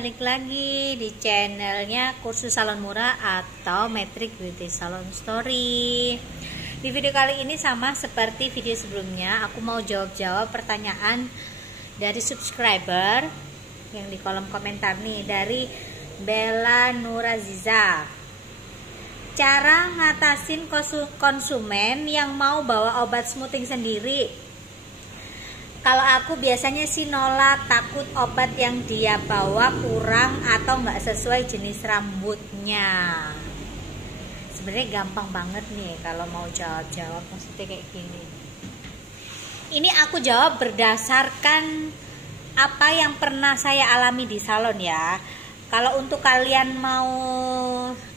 balik lagi di channelnya Kursus Salon Murah atau Metric Beauty Salon Story. Di video kali ini sama seperti video sebelumnya, aku mau jawab-jawab pertanyaan dari subscriber yang di kolom komentar nih, dari Bella Nuraziza. Cara ngatasin konsumen yang mau bawa obat smoothing sendiri. Kalau aku biasanya sih nolak, takut obat yang dia bawa kurang atau nggak sesuai jenis rambutnya. Sebenarnya gampang banget nih kalau mau jawab-jawab, maksudnya kayak gini. Ini aku jawab berdasarkan apa yang pernah saya alami di salon ya. Kalau untuk kalian mau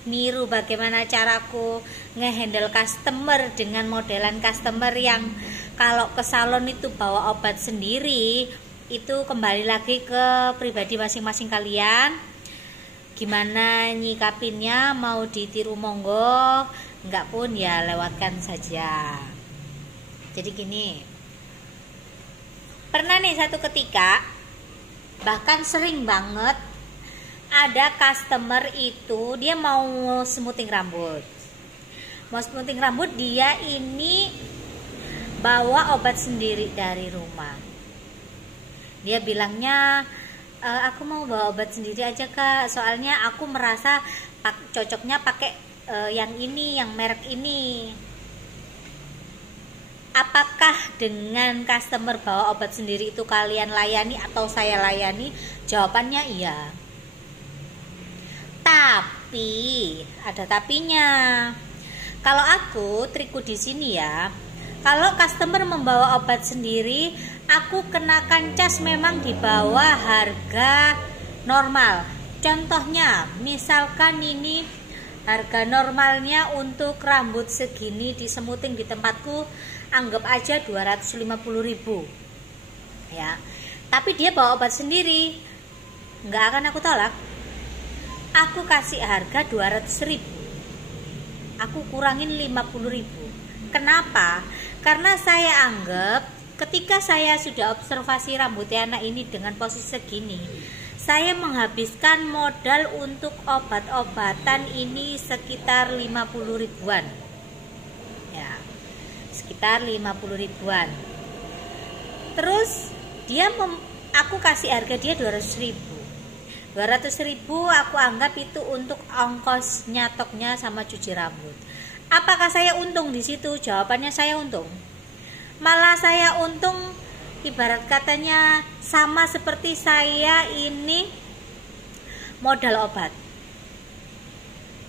niru bagaimana caraku ngehandle customer dengan modelan customer yang kalau ke salon itu bawa obat sendiri, itu kembali lagi ke pribadi masing-masing kalian. Gimana nyikapinnya, mau ditiru monggo, enggak pun ya lewatkan saja. Jadi gini, pernah nih satu ketika, bahkan sering banget, ada customer itu dia mau smoothing rambut. Mau smoothing rambut, dia ini bawa obat sendiri dari rumah. Dia bilangnya, aku mau bawa obat sendiri aja kak, soalnya aku merasa cocoknya pakai yang ini, yang merek ini. Apakah dengan customer bawa obat sendiri itu kalian layani atau saya layani? Jawabannya iya. Tapi ada tapinya. Kalau aku, trikku di sini ya, kalau customer membawa obat sendiri, aku kenakan cas memang di bawah harga normal. Contohnya, misalkan ini harga normalnya untuk rambut segini di smoothing di tempatku, anggap aja 250.000 ya. Tapi dia bawa obat sendiri, nggak akan aku tolak. Aku kasih harga 200.000, aku kurangin 50.000. Kenapa? Karena saya anggap ketika saya sudah observasi rambutnya anak ini dengan posisi segini, saya menghabiskan modal untuk obat-obatan ini sekitar 50 ribuan ya, sekitar 50 ribuan. Terus aku kasih harga dia 200.000. 200.000 aku anggap itu untuk ongkos nyatoknya sama cuci rambut. Apakah saya untung di situ? Jawabannya saya untung. Malah saya untung, ibarat katanya sama seperti saya ini modal obat.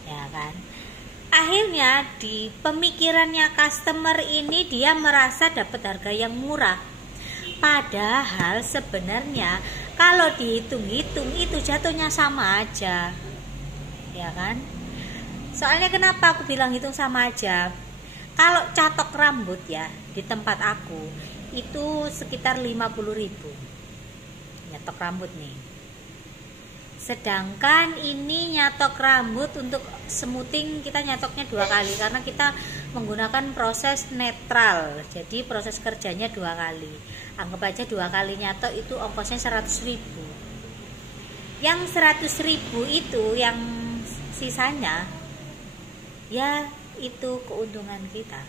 Ya kan? Akhirnya di pemikirannya customer ini dia merasa dapat harga yang murah. Padahal sebenarnya kalau dihitung-hitung itu jatuhnya sama aja. Ya kan? Soalnya kenapa aku bilang hitung sama aja? Kalau catok rambut ya di tempat aku itu sekitar 50.000 nyatok rambut nih. Sedangkan ini nyatok rambut untuk smoothing kita nyatoknya 2 kali karena kita menggunakan proses netral. Jadi proses kerjanya 2 kali. Anggap aja 2 kali nyatok itu ongkosnya 100.000. Yang 100.000 itu yang sisanya ya itu keuntungan kita.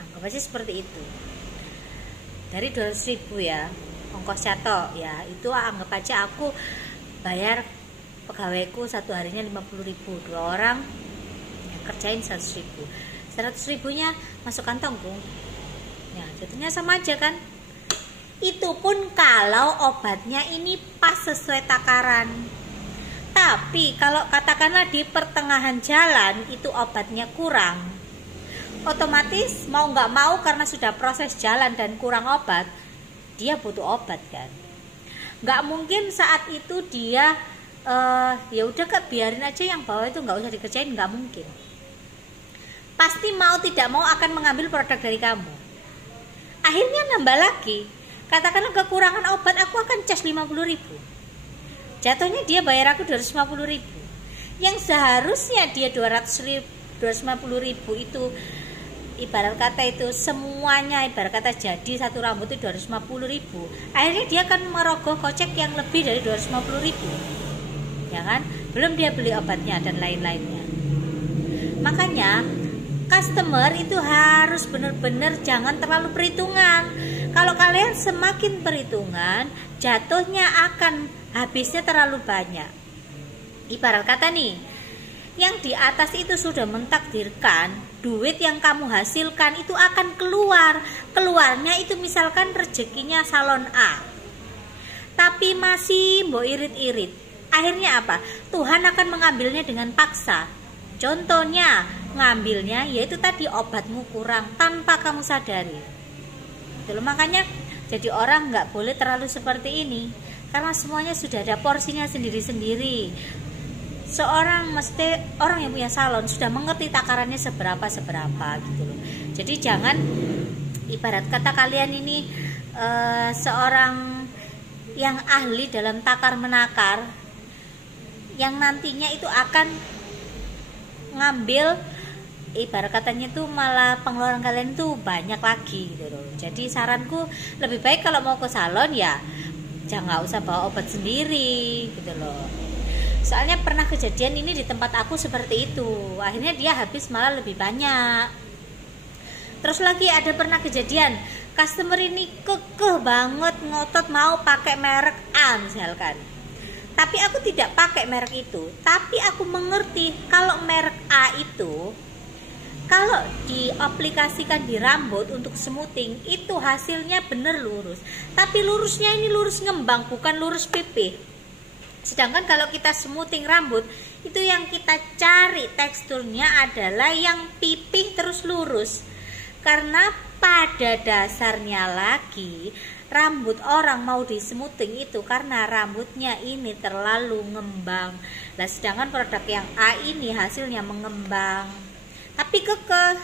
Anggap aja seperti itu. Dari 200.000 ya ongkos catok ya, itu anggap aja aku bayar pegawaiku satu harinya 50.000, 2 orang yang kerjain 100.000. 100.000 nya masuk kantongku ya, jadinya sama aja kan. Itu pun kalau obatnya ini pas sesuai takaran. Tapi kalau katakanlah di pertengahan jalan itu obatnya kurang, otomatis mau nggak mau karena sudah proses jalan dan kurang obat, dia butuh obat kan. Nggak mungkin saat itu dia ya udah kak biarin aja yang bawa itu nggak usah dikerjain, nggak mungkin. Pasti mau tidak mau akan mengambil produk dari kamu. Akhirnya nambah lagi. Katakanlah kekurangan obat, aku akan cas 50.000. Jatuhnya dia bayar aku 250.000. Yang seharusnya dia 250.000 itu ibarat kata itu semuanya ibarat kata jadi satu rambut itu 250.000, akhirnya dia akan merogoh kocek yang lebih dari 250.000, ya kan, belum dia beli obatnya dan lain-lainnya. Makanya customer itu harus benar-benar jangan terlalu perhitungan. Kalau kalian semakin perhitungan, jatuhnya akan habisnya terlalu banyak. Ibarat kata nih, yang di atas itu sudah mentakdirkan duit yang kamu hasilkan itu akan keluarnya itu misalkan rezekinya salon A, tapi masih mbok irit-irit, akhirnya apa? Tuhan akan mengambilnya dengan paksa. Contohnya ngambilnya yaitu tadi obatmu kurang tanpa kamu sadari. Betul, makanya jadi orang nggak boleh terlalu seperti ini, karena semuanya sudah ada porsinya sendiri-sendiri. Orang yang punya salon sudah mengerti takarannya seberapa gitu loh. Jadi jangan ibarat kata kalian ini seorang yang ahli dalam takar menakar, yang nantinya itu akan ngambil ibarat katanya tuh malah pengeluaran kalian tuh banyak lagi gitu loh. Jadi saranku lebih baik kalau mau ke salon ya jangan usah bawa obat sendiri gitu loh. Soalnya pernah kejadian ini di tempat aku seperti itu, akhirnya dia habis malah lebih banyak. Terus lagi ada pernah kejadian customer ini kekeh banget ngotot mau pakai merek A misalkan, tapi aku tidak pakai merek itu. Tapi aku mengerti kalau merek A itu kalau diaplikasikan di rambut untuk smoothing itu hasilnya bener lurus. Tapi lurusnya ini lurus ngembang, bukan lurus pipih. Sedangkan kalau kita smoothing rambut itu yang kita cari teksturnya adalah yang pipih terus lurus. Karena pada dasarnya lagi rambut orang mau di smoothing itu karena rambutnya ini terlalu ngembang. Nah, sedangkan produk yang A ini hasilnya mengembang tapi kekeh.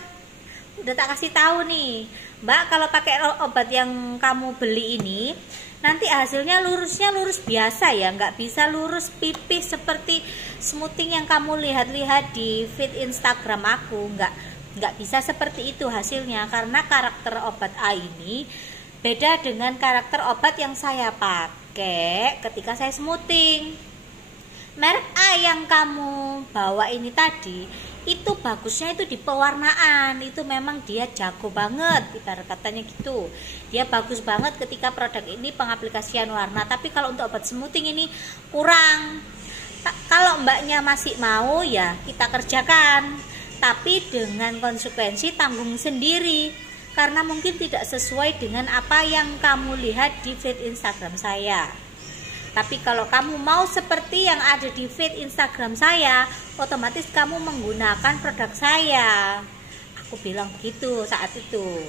Udah tak kasih tahu nih, Mbak, kalau pakai obat yang kamu beli ini nanti hasilnya lurusnya lurus biasa ya, nggak bisa lurus pipih seperti smoothing yang kamu lihat-lihat di feed Instagram aku. Nggak bisa seperti itu hasilnya, karena karakter obat A ini beda dengan karakter obat yang saya pakai ketika saya smoothing. Merek A yang kamu bawa ini tadi itu bagusnya itu di pewarnaan, itu memang dia jago banget ibarat katanya gitu. Dia bagus banget ketika produk ini pengaplikasian warna. Tapi kalau untuk obat smoothing ini kurang. Kalau mbaknya masih mau ya kita kerjakan, tapi dengan konsekuensi tanggung sendiri, karena mungkin tidak sesuai dengan apa yang kamu lihat di feed Instagram saya. Tapi kalau kamu mau seperti yang ada di feed Instagram saya, otomatis kamu menggunakan produk saya. Aku bilang begitu saat itu.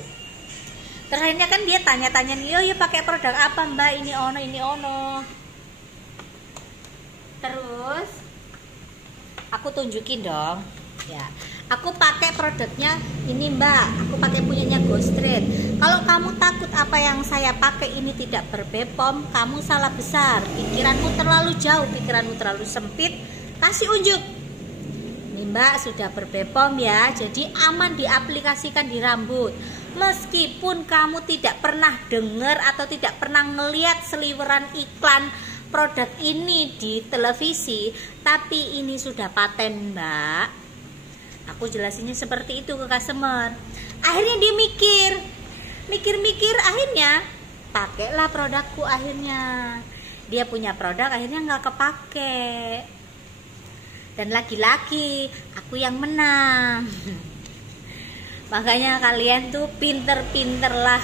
Terakhirnya kan dia tanya-tanya nih, oh ya pakai produk apa mbak, ini ono. Terus aku tunjukin dong ya, aku pakai produknya ini mbak, aku pakai punyanya Go Straight. Kalau kamu takut apa yang saya pakai ini tidak berbepom, kamu salah besar. Pikiranmu terlalu jauh, pikiranmu terlalu sempit. Kasih unjuk, ini mbak sudah berbepom ya, jadi aman diaplikasikan di rambut. Meskipun kamu tidak pernah dengar atau tidak pernah ngelihat seliweran iklan produk ini di televisi, tapi ini sudah paten mbak. Aku jelasinnya seperti itu ke customer. Akhirnya dia mikir, akhirnya pakailah produkku. Akhirnya dia punya produk, akhirnya nggak kepake. Dan lagi-lagi aku yang menang. Makanya kalian tuh pinter-pinterlah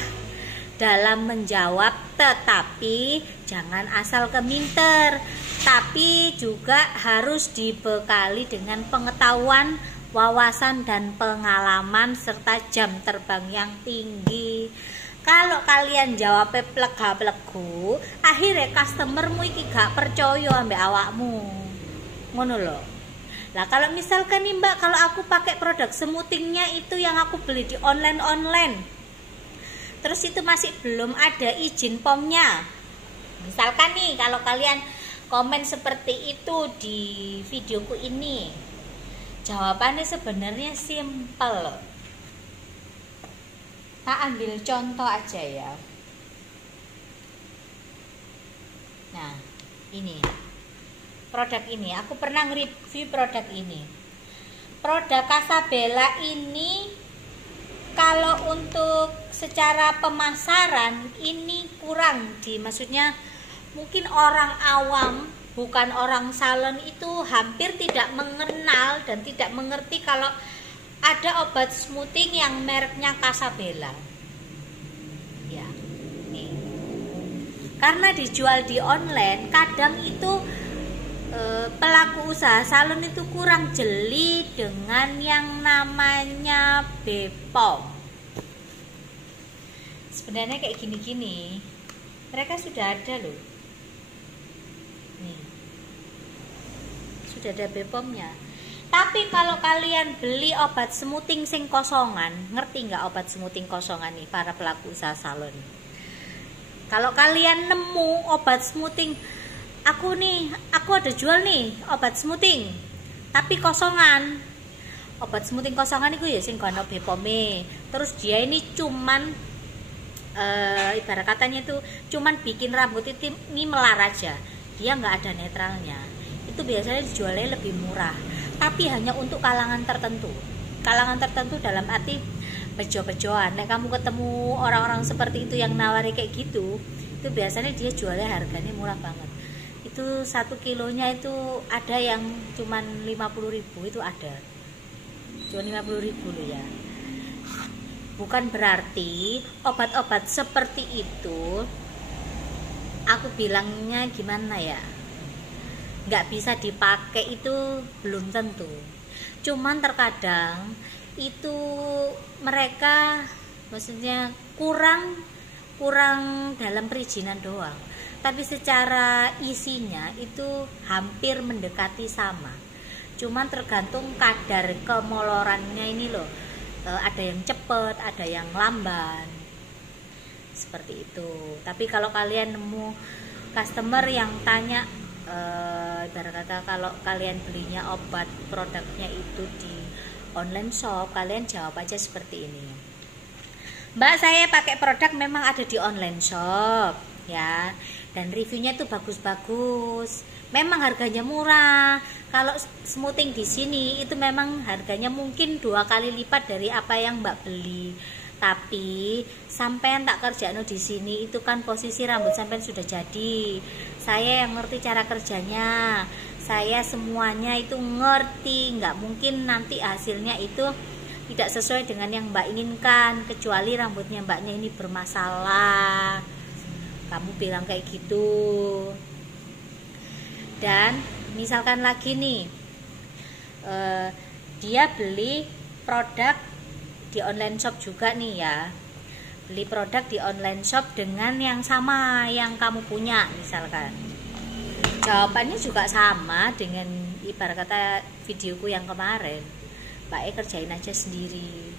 dalam menjawab, tetapi jangan asal keminter, tapi juga harus dibekali dengan pengetahuan, wawasan dan pengalaman serta jam terbang yang tinggi. Kalau kalian jawabnya plega-plegu, akhirnya customermu iki gak percaya ambek awakmu. Ngono lho. Lah kalau misalkan nih mbak, kalau aku pakai produk smoothingnya itu yang aku beli di online, terus itu masih belum ada izin POM-nya. Misalkan nih kalau kalian komen seperti itu di videoku ini, jawabannya sebenarnya simpel. Tak ambil contoh aja ya. Nah, ini produk ini, aku pernah nge-review produk ini. Produk Casabella ini kalau untuk secara pemasaran ini kurang maksudnya mungkin orang awam, bukan orang salon itu hampir tidak mengenal dan tidak mengerti kalau ada obat smoothing yang mereknya Casabella. Ya, nih. Karena dijual di online, kadang itu pelaku usaha salon itu kurang jeli dengan yang namanya Bepom. Sebenarnya kayak gini-gini, mereka sudah ada loh. Nih, sudah ada Bepomnya. Tapi kalau kalian beli obat smoothing sing kosongan, ngerti nggak obat smoothing kosongan nih para pelaku usaha salon? Kalau kalian nemu obat smoothing, aku ada jual nih obat smoothing, tapi kosongan. Obat smoothing kosongan itu ya sing kono Bepome. Terus dia ini cuman ibarat katanya itu cuman bikin rambut itu ini melar aja. Dia nggak ada netralnya. Itu biasanya dijualnya lebih murah. Tapi hanya untuk kalangan tertentu dalam arti bejo-bejoan. Nek kamu ketemu orang-orang seperti itu yang nawari kayak gitu, itu biasanya dia jualnya harganya murah banget. Itu 1 kilonya itu ada yang cuman 50.000, itu ada cuma 50.000 loh ya. Bukan berarti obat-obat seperti itu, aku bilangnya gimana ya, nggak bisa dipakai, itu belum tentu. Cuman terkadang itu mereka maksudnya kurang dalam perizinan doang, tapi secara isinya itu hampir mendekati sama. Cuman tergantung kadar kemolorannya ini loh, ada yang cepet, ada yang lamban, seperti itu. Tapi kalau kalian nemu customer yang tanya, ibarat kata kalau kalian belinya obat produknya itu di online shop, kalian jawab aja seperti ini, Mbak, saya pakai produk memang ada di online shop ya, dan reviewnya tuh bagus-bagus, memang harganya murah. Kalau smoothing di sini itu memang harganya mungkin 2 kali lipat dari apa yang Mbak beli. Tapi sampean tak kerjaan di sini itu kan posisi rambut sampean sudah jadi. Saya yang ngerti cara kerjanya, saya semuanya itu ngerti. Nggak mungkin nanti hasilnya itu tidak sesuai dengan yang Mbak inginkan, kecuali rambutnya Mbaknya ini bermasalah. Kamu bilang kayak gitu. Dan misalkan lagi nih, dia beli produk di online shop juga nih ya, beli produk di online shop dengan yang sama yang kamu punya misalkan, jawabannya juga sama dengan ibarat kata videoku yang kemarin, Mbak kerjain aja sendiri.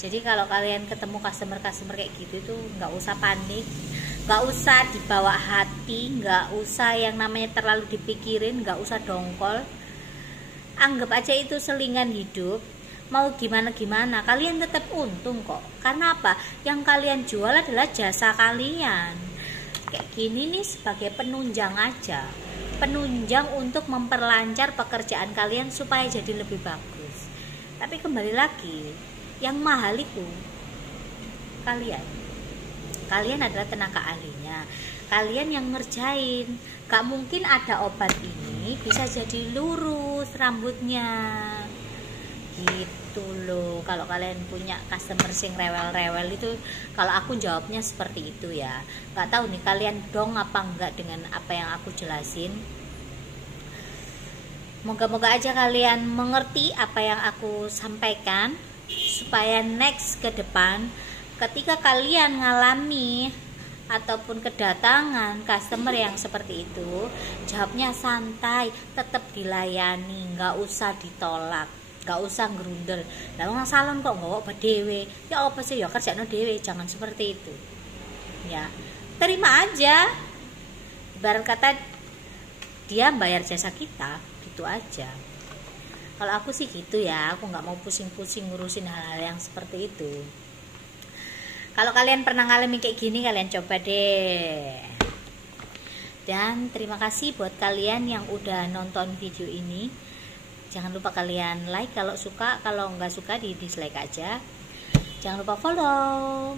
Jadi kalau kalian ketemu customer kayak gitu tuh nggak usah panik, nggak usah dibawa hati, nggak usah yang namanya terlalu dipikirin, nggak usah dongkol, anggap aja itu selingan hidup. Mau gimana kalian tetap untung kok. Karena apa? Yang kalian jual adalah jasa kalian. Kayak gini nih sebagai penunjang aja, penunjang untuk memperlancar pekerjaan kalian supaya jadi lebih bagus. Tapi kembali lagi, yang mahal itu kalian adalah tenaga ahlinya, kalian yang ngerjain. Gak mungkin ada obat ini bisa jadi lurus rambutnya gitu loh. Kalau kalian punya customer sing rewel-rewel itu, kalau aku jawabnya seperti itu ya. Gak tahu nih kalian dong apa enggak dengan apa yang aku jelasin. Moga-moga aja kalian mengerti apa yang aku sampaikan, supaya next ke depan ketika kalian ngalami ataupun kedatangan customer yang seperti itu, jawabnya santai, tetap dilayani, nggak usah ditolak, nggak usah ngerundel. Lah wong salon kok nggak obat dewe, ya apa sih ya kerjaan dewe, jangan seperti itu ya, terima aja. Ibarat kata dia bayar jasa kita, gitu aja. Kalau aku sih gitu ya, aku nggak mau pusing-pusing ngurusin hal-hal yang seperti itu. Kalau kalian pernah ngalamin kayak gini, kalian coba deh. Dan terima kasih buat kalian yang udah nonton video ini. Jangan lupa kalian like kalau suka, kalau nggak suka di dislike aja. Jangan lupa follow.